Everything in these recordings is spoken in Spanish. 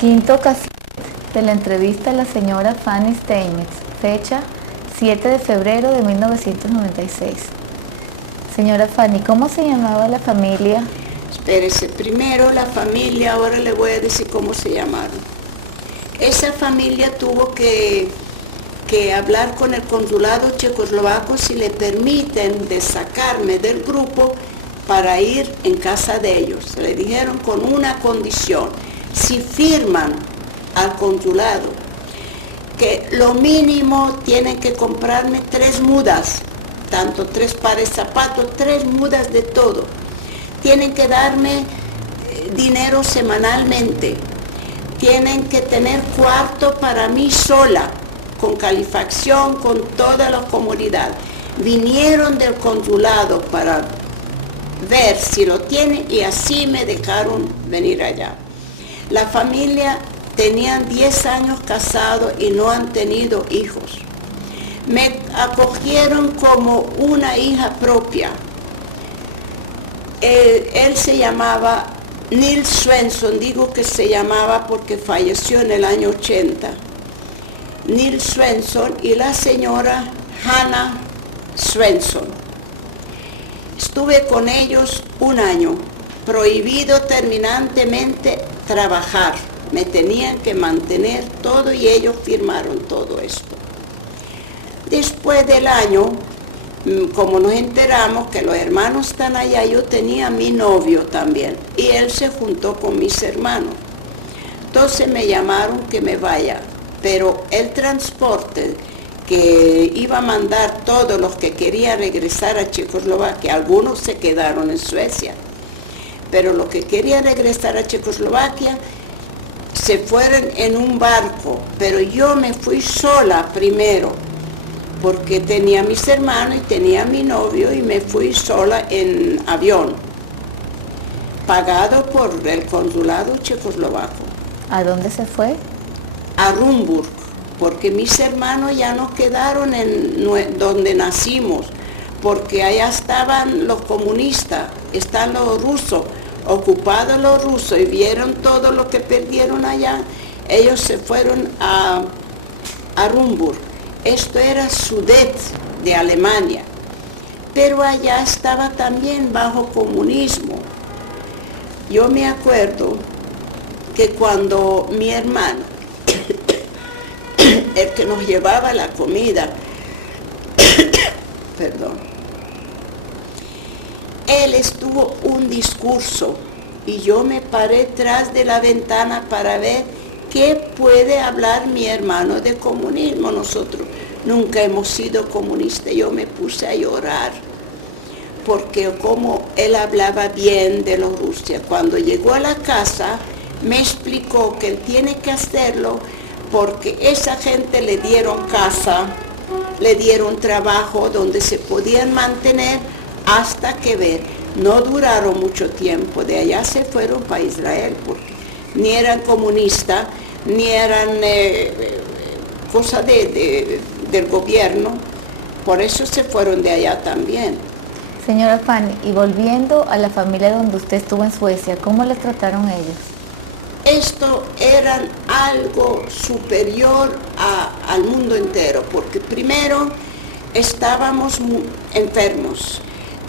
Quinto cassette de la entrevista a la señora Fanny Steinmetz, fecha 7 de febrero de 1996. Señora Fanny, ¿cómo se llamaba la familia? Espérese, primero la familia, ahora le voy a decir cómo se llamaron. Esa familia tuvo que hablar con el consulado checoslovaco si le permiten de sacarme del grupo para ir en casa de ellos. Le dijeron con una condición, si firman al consulado, que lo mínimo tienen que comprarme 3 mudas, tanto 3 pares de zapatos, 3 mudas de todo. Tienen que darme dinero semanalmente, tienen que tener cuarto para mí sola, con calefacción, con toda la comodidad. Vinieron del consulado para ver si lo tienen y así me dejaron venir allá. La familia tenían 10 años casados y no han tenido hijos. Me acogieron como una hija propia. Él se llamaba Nils Svensson, digo que se llamaba porque falleció en el año 80. Nils Svensson y la señora Hanna Svensson. Estuve con ellos 1 año, prohibido terminantemente trabajar. Me tenían que mantener todo y ellos firmaron todo esto. Después del año, como nos enteramos que los hermanos están allá, yo tenía a mi novio también y él se juntó con mis hermanos. Entonces me llamaron que me vaya, pero el transporte que iba a mandar todos los que querían regresar a Checoslovaquia, algunos se quedaron en Suecia, pero los que querían regresar a Checoslovaquia se fueron en un barco, pero yo me fui sola primero, porque tenía a mis hermanos y tenía a mi novio y me fui sola en avión, pagado por el consulado checoslovaco. ¿A dónde se fue? A Rumburg, porque mis hermanos ya no quedaron en donde nacimos, porque allá estaban los comunistas, están los rusos, ocupados los rusos y vieron todo lo que perdieron allá. Ellos se fueron a Rumburg. Esto era Sudet de Alemania, pero allá estaba también bajo comunismo. Yo me acuerdo que cuando mi hermano, el que nos llevaba la comida, perdón, él estuvo un discurso y yo me paré tras de la ventana para ver qué puede hablar mi hermano de comunismo. Nosotros nunca hemos sido comunistas. Yo me puse a llorar porque como él hablaba bien de los Rusia. Cuando llegó a la casa me explicó que él tiene que hacerlo porque esa gente le dieron casa, le dieron trabajo donde se podían mantener hasta que ver. No duraron mucho tiempo, de allá se fueron para Israel porque ni eran comunistas, ni eran cosa del gobierno, por eso se fueron de allá también. Señora Fanny, y volviendo a la familia donde usted estuvo en Suecia, ¿cómo les trataron ellos? Esto era algo superior al mundo entero, porque primero estábamos enfermos,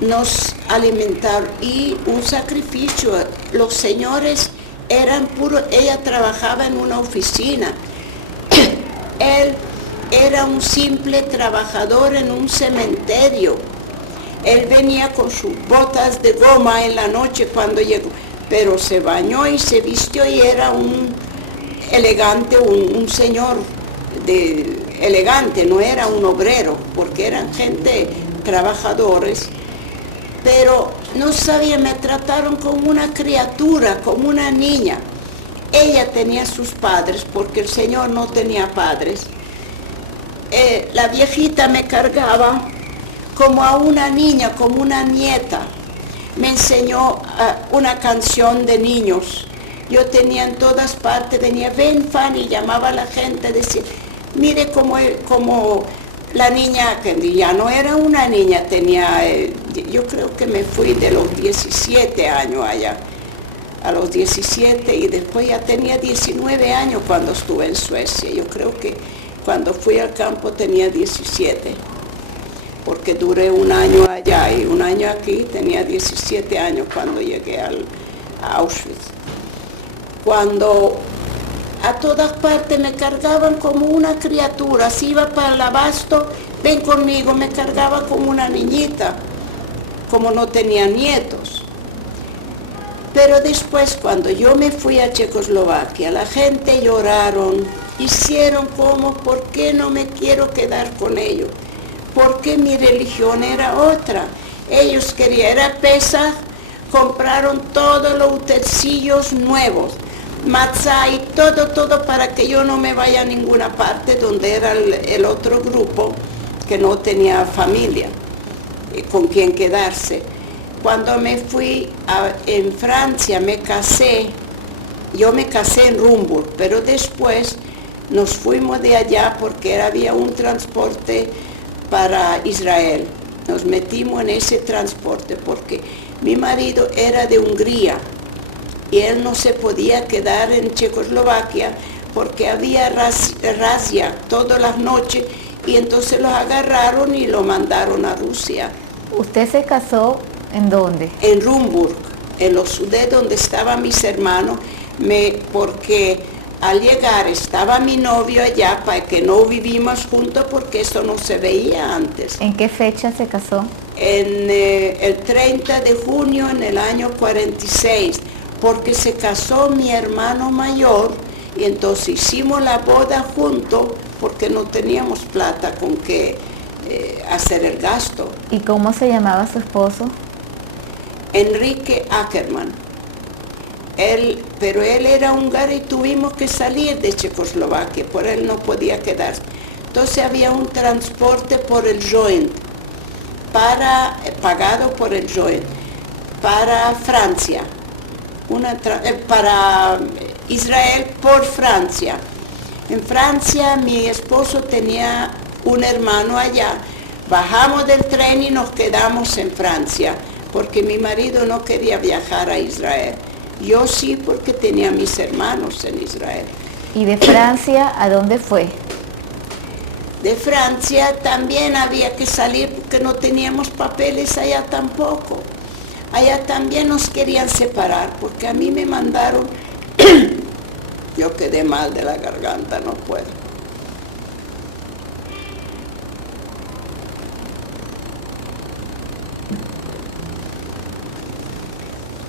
nos alimentaron y un sacrificio. Los señores eran puros, ella trabajaba en una oficina, él era un simple trabajador en un cementerio. Él venía con sus botas de goma en la noche cuando llegó, pero se bañó y se vistió y era un elegante, un señor elegante, no era un obrero, porque eran gente trabajadores, pero no sabía, me trataron como una criatura, como una niña. Ella tenía sus padres, porque el señor no tenía padres. La viejita me cargaba como a una niña, como una nieta. Me enseñó una canción de niños. Yo tenía en todas partes, venía, ven Fanny, llamaba a la gente, decía, mire como la niña, que ya no era una niña, tenía, yo creo que me fui de los 17 años allá. a los 17 y después ya tenía 19 años cuando estuve en Suecia. Yo creo que cuando fui al campo tenía 17, porque duré un año allá y un año aquí, tenía 17 años cuando llegué a Auschwitz. Cuando a todas partes me cargaban como una criatura, si iba para el abasto, ven conmigo, me cargaba como una niñita, como no tenía nietos. Pero después, cuando yo me fui a Checoslovaquia, la gente lloraron, hicieron como, ¿por qué no me quiero quedar con ellos? Porque mi religión era otra. Ellos querían, era Pesaj, compraron todos los utensilios nuevos, matzá y todo para que yo no me vaya a ninguna parte, donde era el otro grupo que no tenía familia con quien quedarse. Cuando me fui en Francia, me casé, yo me casé en Rumburg, pero después nos fuimos de allá porque había un transporte para Israel. Nos metimos en ese transporte porque mi marido era de Hungría y él no se podía quedar en Checoslovaquia porque había razzia todas las noches y entonces los agarraron y lo mandaron a Rusia. ¿Usted se casó en dónde? En Rumburg, en los Sudetes, donde estaban mis hermanos, porque al llegar estaba mi novio allá para que no vivimos juntos porque eso no se veía antes. ¿En qué fecha se casó? En el 30 de junio en el año 46, porque se casó mi hermano mayor y entonces hicimos la boda juntos porque no teníamos plata con que hacer el gasto. ¿Y cómo se llamaba su esposo? Enrique Ackerman. Pero él era húngaro y tuvimos que salir de Checoslovaquia, por él no podía quedarse. Entonces había un transporte por el Joint, pagado por el Joint, para Francia, para Israel por Francia. En Francia mi esposo tenía un hermano allá, bajamos del tren y nos quedamos en Francia, porque mi marido no quería viajar a Israel. Yo sí, porque tenía mis hermanos en Israel. ¿Y de Francia a dónde fue? De Francia también había que salir porque no teníamos papeles allá tampoco. Allá también nos querían separar porque a mí me mandaron, yo quedé mal de la garganta, no puedo.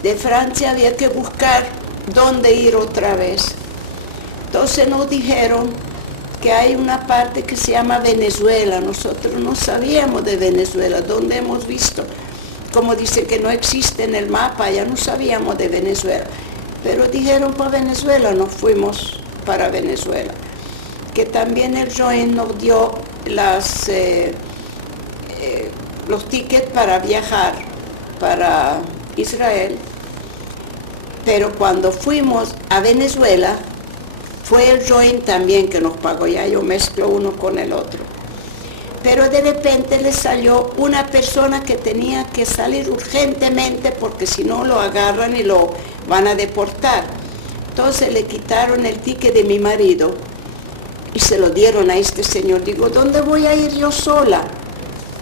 De Francia había que buscar dónde ir otra vez. Entonces nos dijeron que hay una parte que se llama Venezuela. Nosotros no sabíamos de Venezuela, ¿dónde hemos visto? Como dice que no existe en el mapa, ya no sabíamos de Venezuela. Pero dijeron para Venezuela, nos fuimos para Venezuela. Que también el Joint nos dio los tickets para viajar para Israel, pero cuando fuimos a Venezuela, fue el Joint también que nos pagó, ya yo mezclo uno con el otro. Pero de repente le salió una persona que tenía que salir urgentemente porque si no lo agarran y lo van a deportar. Entonces le quitaron el ticket de mi marido y se lo dieron a este señor. Digo, ¿dónde voy a ir yo sola?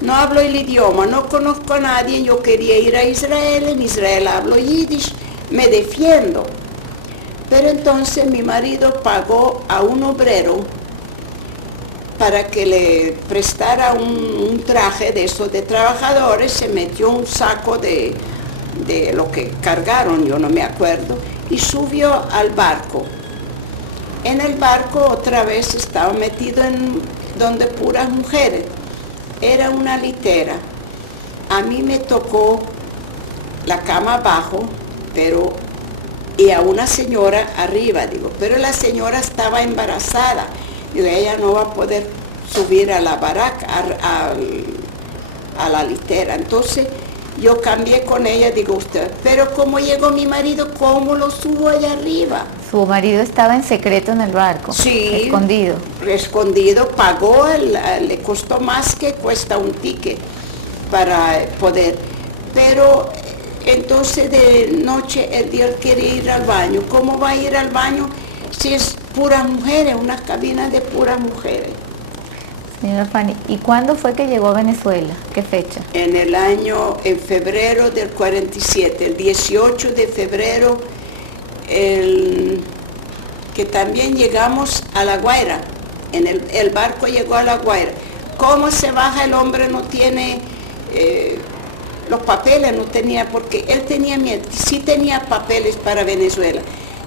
No hablo el idioma, no conozco a nadie, yo quería ir a Israel, en Israel hablo yiddish, me defiendo. Pero entonces mi marido pagó a un obrero para que le prestara un traje de esos de trabajadores, se metió un saco de lo que cargaron, yo no me acuerdo, y subió al barco. En el barco otra vez estaba metido en donde puras mujeres. Era una litera. A mí me tocó la cama abajo, y a una señora arriba, digo, pero la señora estaba embarazada. Digo, ella no va a poder subir a la baraca, a la litera. Entonces yo cambié con ella, digo, usted, pero ¿cómo llegó mi marido? ¿Cómo lo subo allá arriba? Su marido estaba en secreto en el barco, sí, escondido. Escondido, pagó, le costó más que cuesta un ticket para poder. Pero Entonces de noche el día quiere ir al baño. ¿Cómo va a ir al baño si es puras mujeres, una cabina de puras mujeres? Señora Fanny, ¿y cuándo fue que llegó a Venezuela? ¿Qué fecha? En febrero del 47, el 18 de febrero, que también llegamos a La Guaira. El barco llegó a La Guaira. ¿Cómo se baja el hombre? No tiene los papeles, no tenía, porque él tenía miedo, sí tenía papeles para Venezuela.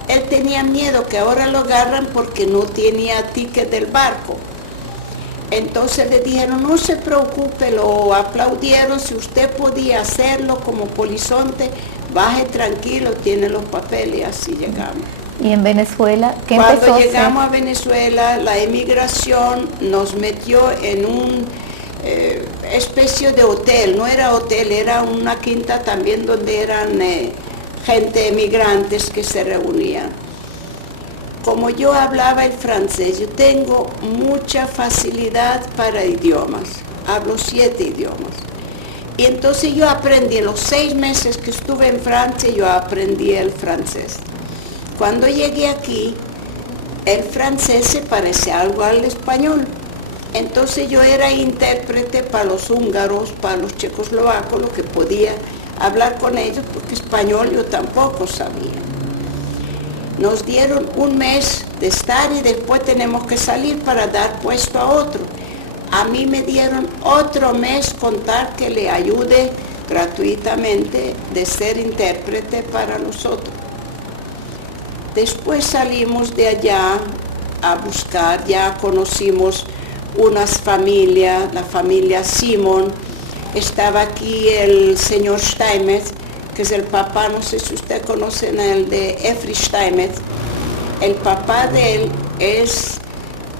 Él tenía miedo que ahora lo agarran porque no tenía ticket del barco. Entonces le dijeron, no se preocupe, lo aplaudieron, si usted podía hacerlo como polizonte, baje tranquilo, tiene los papeles, y así llegamos. ¿Y en Venezuela qué Cuando empezó a hacer? llegamos a Venezuela, la emigración nos metió en un especie de hotel, no era hotel, era una quinta también donde eran gente emigrantes que se reunían. Como yo hablaba el francés, yo tengo mucha facilidad para idiomas, hablo 7 idiomas. Y entonces yo aprendí, en los 6 meses que estuve en Francia, yo aprendí el francés. Cuando llegué aquí, el francés se parece algo al español. Entonces yo era intérprete para los húngaros, para los checoslovacos, lo que podía hablar con ellos, porque español yo tampoco sabía. Nos dieron un mes de estar y después tenemos que salir para dar puesto a otro. A mí me dieron otro mes contar que le ayude gratuitamente de ser intérprete para nosotros. Después salimos de allá a buscar, ya conocimos unas familias, la familia Simon, estaba aquí el señor Steinmetz, que es el papá, no sé si usted conoce el de Efri Steinmetz. El papá de él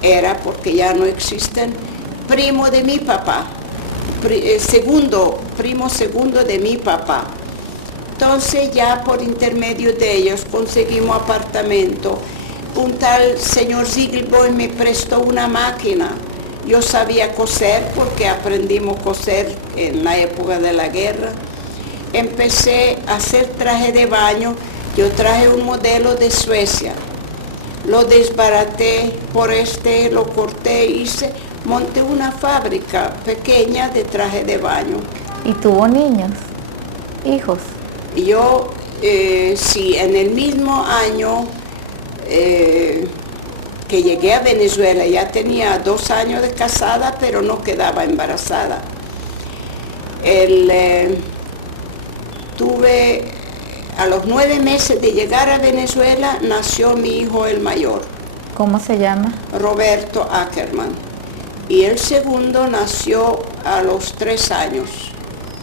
era, porque ya no existen, primo de mi papá, primo segundo de mi papá. Entonces ya por intermedio de ellos conseguimos apartamento. Un tal señor Ziegelboy me prestó una máquina. Yo sabía coser porque aprendimos a coser en la época de la guerra. Empecé a hacer traje de baño. Yo traje un modelo de Suecia. Lo desbaraté por lo corté, monté una fábrica pequeña de traje de baño. ¿Y tuvo niños? ¿Hijos? Yo, sí, en el mismo año que llegué a Venezuela, ya tenía 2 años de casada, pero no quedaba embarazada. Tuve, a los 9 meses de llegar a Venezuela, nació mi hijo el mayor. ¿Cómo se llama? Roberto Ackerman. Y el segundo nació a los 3 años.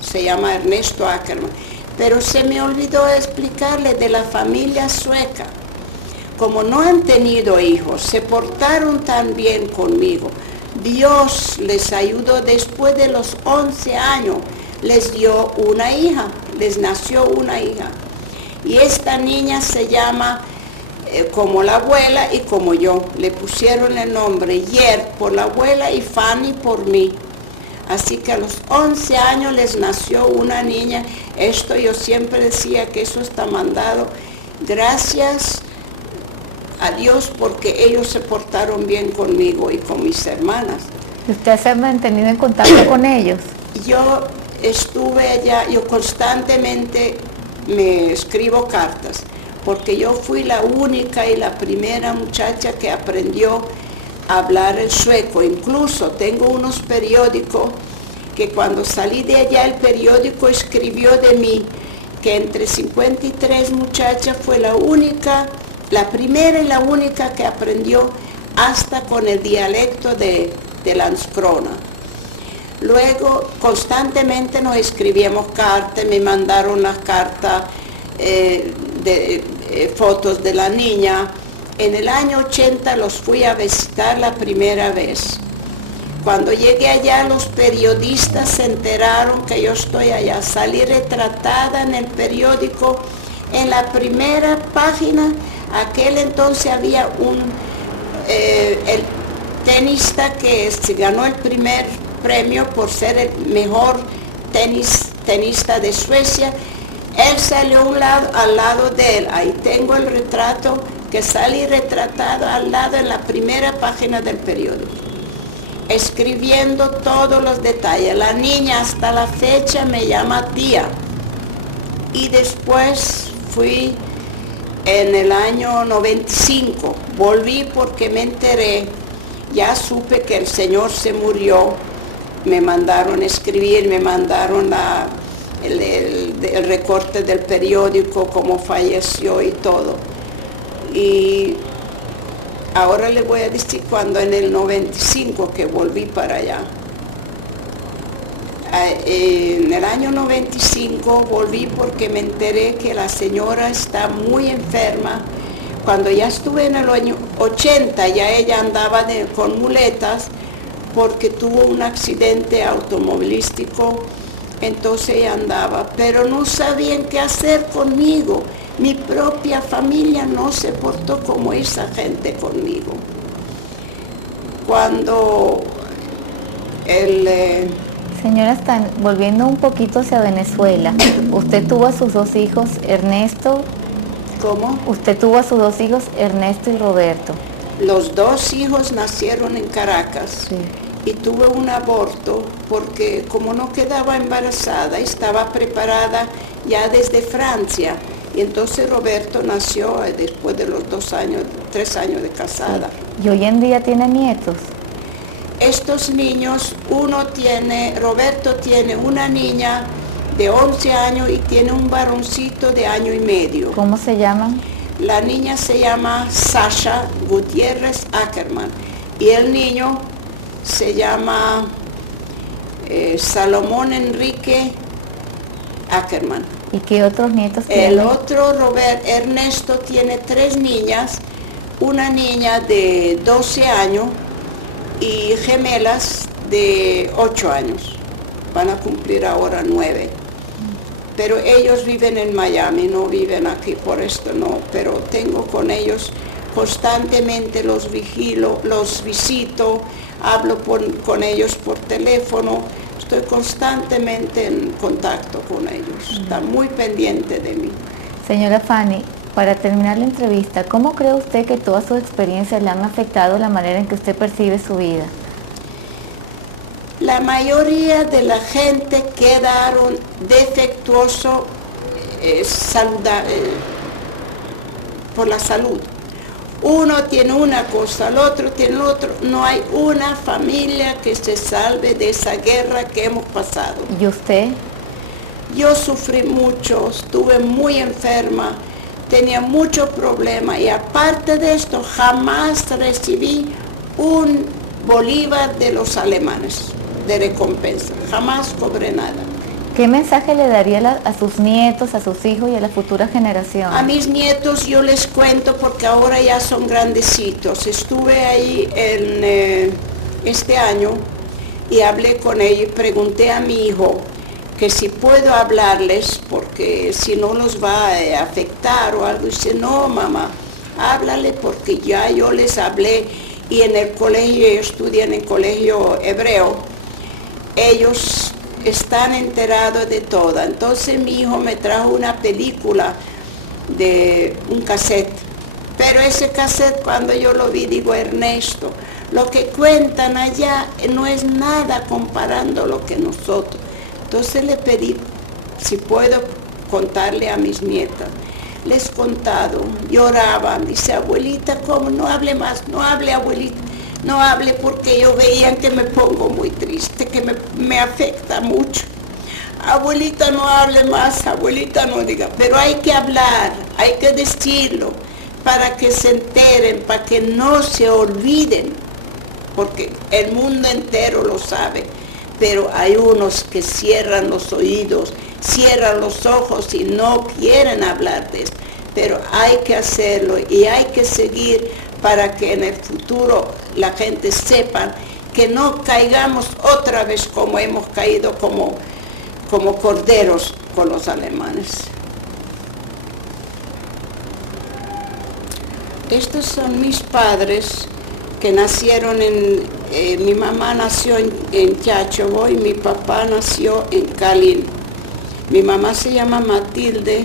Se llama Ernesto Ackerman. Pero se me olvidó explicarle de la familia sueca. Como no han tenido hijos, se portaron tan bien conmigo. Dios les ayudó después de los 11 años. Les dio una hija, les nació una hija. Y esta niña se llama como la abuela y como yo. Le pusieron el nombre Yer por la abuela y Fanny por mí. Así que a los 11 años les nació una niña. Esto yo siempre decía que eso está mandado. Gracias a Dios porque ellos se portaron bien conmigo y con mis hermanas. ¿Usted se ha mantenido en contacto con ellos? Yo estuve allá, yo constantemente me escribo cartas, porque yo fui la única y la primera muchacha que aprendió a hablar el sueco. Incluso tengo unos periódicos que cuando salí de allá el periódico escribió de mí que entre 53 muchachas fue la primera y la única que aprendió hasta con el dialecto de Landskrona. Luego constantemente nos escribíamos cartas, me mandaron las cartas fotos de la niña. En el año 80 los fui a visitar la primera vez. Cuando llegué allá, los periodistas se enteraron que yo estoy allá. Salí retratada en el periódico, en la primera página. Aquel entonces había el tenista que se ganó el primer premio por ser el mejor tenista de Suecia. Él salió al lado de él. Ahí tengo el retrato que sale retratado al lado en la primera página del periódico, escribiendo todos los detalles. La niña hasta la fecha me llama tía. Y después fui en el año 95, volví porque me enteré, ya supe que el señor se murió, me mandaron escribir, me mandaron el recorte del periódico, cómo falleció y todo. Y ahora le voy a decir cuando en el 95 que volví para allá. En el año 95 volví porque me enteré que la señora está muy enferma. Cuando ya estuve en el año 80, ya ella andaba con muletas porque tuvo un accidente automovilístico, entonces ella andaba, pero no sabían qué hacer conmigo. Mi propia familia no se portó como esa gente conmigo. Cuando Señora Stan, volviendo un poquito hacia Venezuela, usted tuvo a sus dos hijos, Ernesto. ¿Cómo? Usted tuvo a sus dos hijos, Ernesto y Roberto. Los dos hijos nacieron en Caracas. Sí. Y tuve un aborto porque como no quedaba embarazada, estaba preparada ya desde Francia. Y entonces Roberto nació después de los 3 años de casada. Sí. ¿Y hoy en día tiene nietos? Estos niños, Roberto tiene una niña de 11 años y tiene un varoncito de 1 año y medio. ¿Cómo se llaman? La niña se llama Sasha Gutiérrez Ackerman y el niño se llama Salomón Enrique Ackerman. ¿Y qué otros nietos tiene? El otro, Ernesto, tiene 3 niñas, una niña de 12 años y gemelas de 8 años. Van a cumplir ahora 9. Pero ellos viven en Miami, no viven aquí, por esto no, pero tengo con ellos constantemente, los vigilo, los visito, hablo con ellos por teléfono, estoy constantemente en contacto con ellos, están muy pendientes de mí. Señora Fanny, para terminar la entrevista, ¿cómo cree usted que todas sus experiencias le han afectado la manera en que usted percibe su vida? La mayoría de la gente quedaron defectuosos por la salud. Uno tiene una cosa, el otro tiene el otro. No hay una familia que se salve de esa guerra que hemos pasado. ¿Y usted? Yo sufrí mucho, estuve muy enferma, tenía muchos problemas y aparte de esto jamás recibí un bolívar de los alemanes de recompensa, jamás cobré nada. ¿Qué mensaje le daría a sus nietos, a sus hijos y a las futuras generaciones? A mis nietos yo les cuento porque ahora ya son grandecitos. Estuve ahí este año y hablé con ellos y pregunté a mi hijo que si puedo hablarles porque si no los va a afectar o algo. Y dice, no mamá, háblale porque ya yo les hablé y en el colegio, ellos estudian en el colegio hebreo, ellos están enterados de todo. Entonces mi hijo me trajo una película de un cassette, pero ese cassette cuando yo lo vi digo, Ernesto, lo que cuentan allá no es nada comparando lo que nosotros. Entonces le pedí si puedo contarle a mis nietas. Les he contado, lloraban, dice abuelita, ¿cómo? No hable más, no hable abuelita. No hable porque ellos veían que me pongo muy triste, que me afecta mucho. Abuelita, no hable más, abuelita, no diga. Pero hay que hablar, hay que decirlo, para que se enteren, para que no se olviden, porque el mundo entero lo sabe. Pero hay unos que cierran los oídos, cierran los ojos y no quieren hablar de esto. Pero hay que hacerlo y hay que seguir para que en el futuro la gente sepa que no caigamos otra vez como hemos caído como corderos con los alemanes. Estos son mis padres que nacieron mi mamá nació en Chachobo y mi papá nació en Calín. Mi mamá se llama Matilde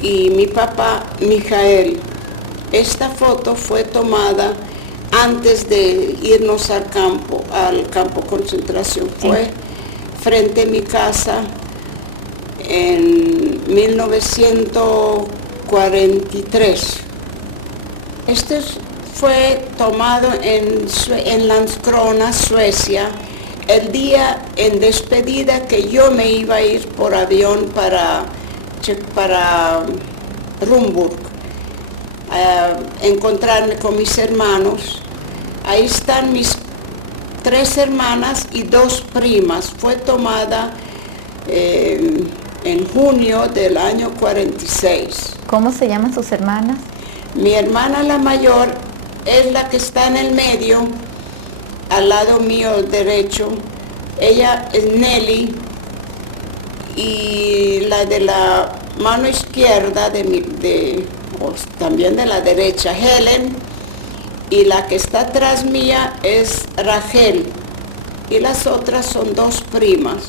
y mi papá Mijael. Esta foto fue tomada antes de irnos al campo concentración. Fue frente a mi casa en 1943. Este fue tomado en Landskrona, Suecia, el día en despedida que yo me iba a ir por avión para Rumburg, a encontrarme con mis hermanos. Ahí están mis 3 hermanas y 2 primas. Fue tomada en junio del año 46. ¿Cómo se llaman sus hermanas? Mi hermana la mayor es la que está en el medio, al lado mío derecho. Ella es Nelly, y la de la mano izquierda, también de la derecha, Helen, y la que está atrás mía es Rachel, y las otras son 2 primas.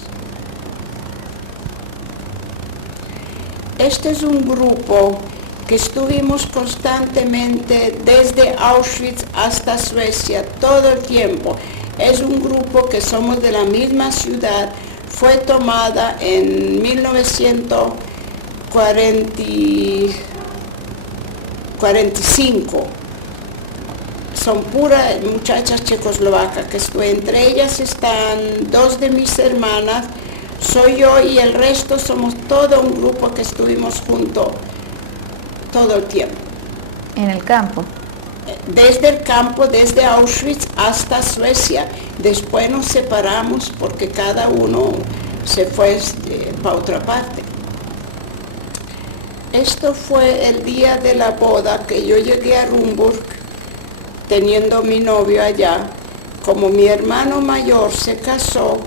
Este es un grupo que estuvimos constantemente desde Auschwitz hasta Suecia, todo el tiempo. Es un grupo que somos de la misma ciudad. Fue tomada en 1945. Son puras muchachas checoslovacas que estoy. Entre ellas están 2 de mis hermanas, soy yo, y el resto somos todo un grupo que estuvimos juntos todo el tiempo. ¿En el campo? Desde el campo, desde Auschwitz hasta Suecia. Después nos separamos porque cada uno se fue para otra parte. Esto fue el día de la boda que yo llegué a Rumburg, teniendo mi novio allá. Como mi hermano mayor se casó,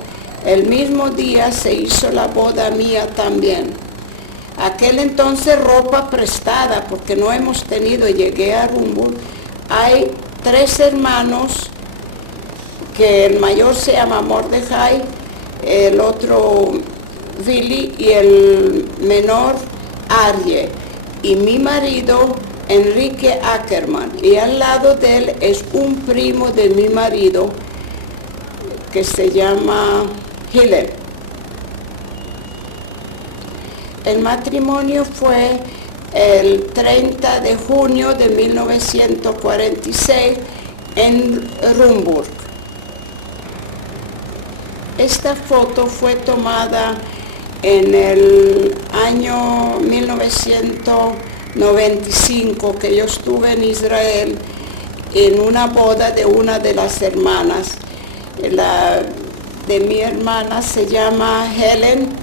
el mismo día se hizo la boda mía también. Aquel entonces ropa prestada, porque no hemos tenido. Llegué a Rumburg. Hay 3 hermanos, que el mayor se llama Mordechai, el otro Willy y el menor Arje. Y mi marido Enrique Ackerman. Y al lado de él es un primo de mi marido que se llama Hiller. El matrimonio fue el 30 de junio de 1946 en Rumburg. Esta foto fue tomada en el año 1995, que yo estuve en Israel en una boda de una de las hermanas. La de mi hermana se llama Helen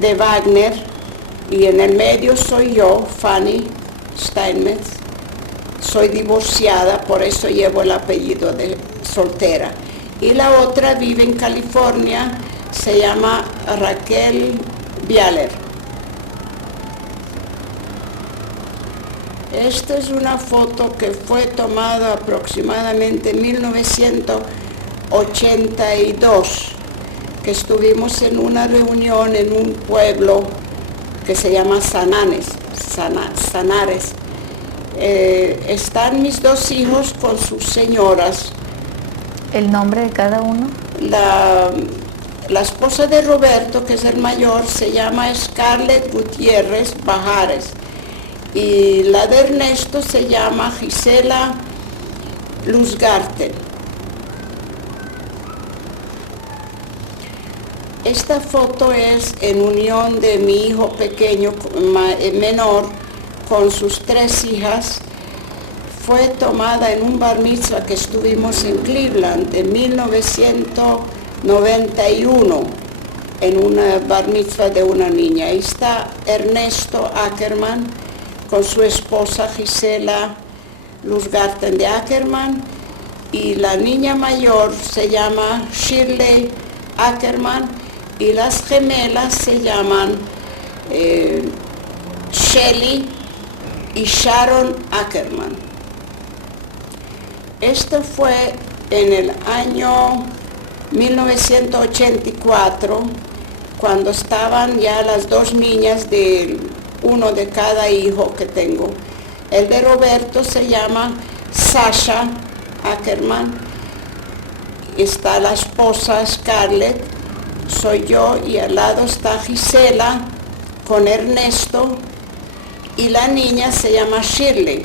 de Wagner, y en el medio soy yo, Fanny Steinmetz. Soy divorciada, por eso llevo el apellido de soltera. Y la otra vive en California, se llama Raquel Bialer. Esta es una foto que fue tomada aproximadamente en 1982, que estuvimos en una reunión en un pueblo que se llama Sanares. Están mis 2 hijos con sus señoras. ¿El nombre de cada uno? La esposa de Roberto, que es el mayor, se llama Scarlett Gutiérrez Bajares, y la de Ernesto se llama Gisela Luzgarten. Esta foto es en unión de mi hijo pequeño, menor, con sus 3 hijas. Fue tomada en un bar mitzvah que estuvimos en Cleveland en 1991, en una bar mitzvah de una niña. Ahí está Ernesto Ackerman con su esposa Gisela Luzgarten de Ackerman, y la niña mayor se llama Shirley Ackerman, y las gemelas se llaman Shelley y Sharon Ackerman. Esto fue en el año 1984, cuando estaban ya las dos niñas de uno de cada hijo que tengo. El de Roberto se llama Sasha Ackerman, está la esposa Scarlett, soy yo, y al lado está Gisela con Ernesto, y la niña se llama Shirley.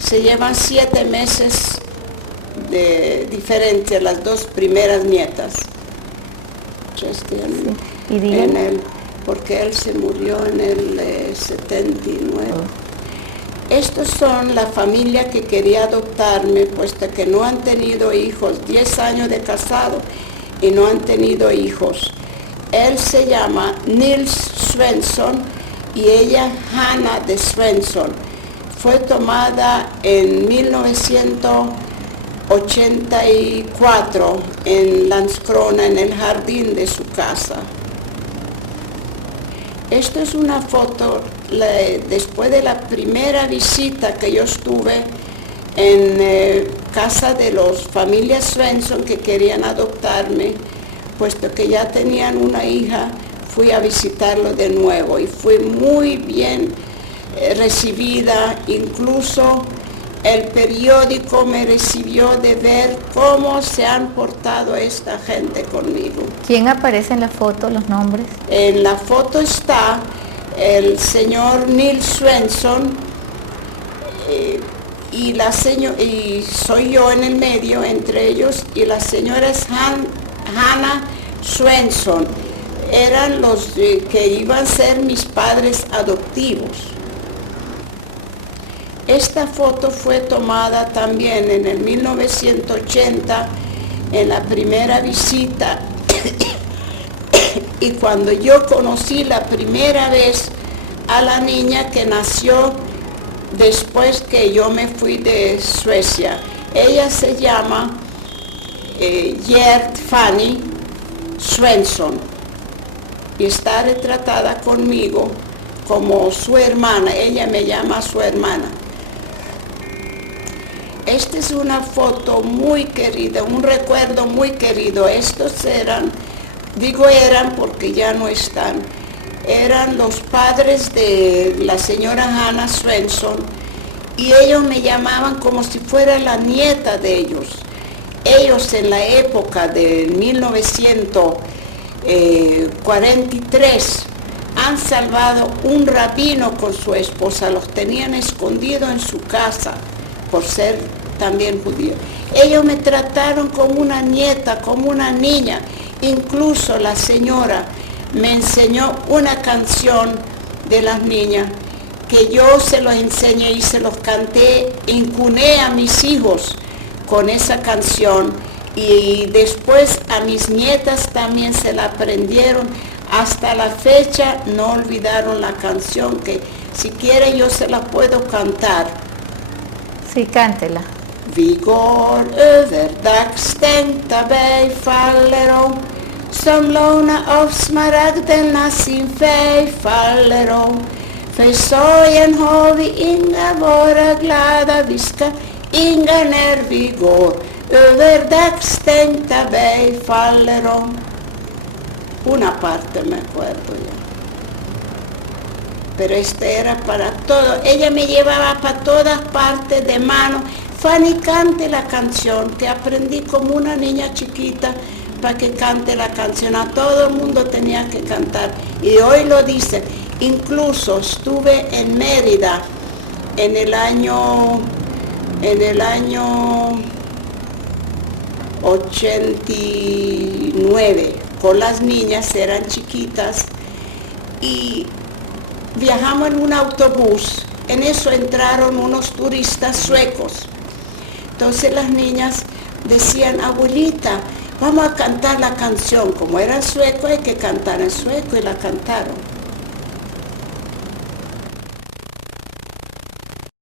Se llevan 7 meses de diferencia las dos primeras nietas. Porque él se murió en el 79. Estos son la familia que quería adoptarme, puesto que no han tenido hijos, 10 años de casado y no han tenido hijos. Él se llama Nils Svensson y ella Hannah de Svensson. Fue tomada en 1984 en Landskrona, en el jardín de su casa. Esta es una foto después de la primera visita que yo estuve en casa de las familias Svensson que querían adoptarme, puesto que ya tenían una hija. Fui a visitarlo de nuevo y fui muy bien recibida, incluso el periódico me recibió de ver cómo se han portado esta gente conmigo. ¿Quién aparece en la foto, los nombres? En la foto está el señor Nils Svensson y soy yo en el medio entre ellos, y la señora es Hannah Svensson. Eran los que iban a ser mis padres adoptivos. Esta foto fue tomada también en el 1980, en la primera visita, y cuando yo conocí la primera vez a la niña que nació después que yo me fui de Suecia. Ella se llama Gerd Fanny Svensson y está retratada conmigo como su hermana. Ella me llama su hermana. Esta es una foto muy querida, un recuerdo muy querido. Estos eran porque ya no están, eran los padres de la señora Hannah Svensson, y ellos me llamaban como si fuera la nieta de ellos. Ellos en la época de 1943 han salvado un rabino con su esposa, los tenían escondidos en su casa por ser también judíos. Ellos me trataron como una nieta, como una niña. Incluso la señora me enseñó una canción de las niñas que yo se los enseñé y se los canté, incuné a mis hijos con esa canción, y después a mis nietas también se la aprendieron. Hasta la fecha no olvidaron la canción, que si quieren yo se la puedo cantar. Sí, cántela. Vi går över dagstänkta berg faller om, som låna av smaragderna sin färg faller om. För sorgen har vi inga, vara glada, vi ska inga när vi går över dagstänkta berg faller om. Una parte me acuerdo ya. Pero este era para todo. Ella me llevaba para todas partes de mano. Fanny, cante la canción, que aprendí como una niña chiquita para que cante la canción. A todo el mundo tenía que cantar. Y hoy lo dicen. Incluso estuve en Mérida en el año 89 con las niñas, eran chiquitas, y viajamos en un autobús. En eso entraron unos turistas suecos. Entonces las niñas decían: abuelita, vamos a cantar la canción. Como era sueco hay que cantar en sueco, y la cantaron.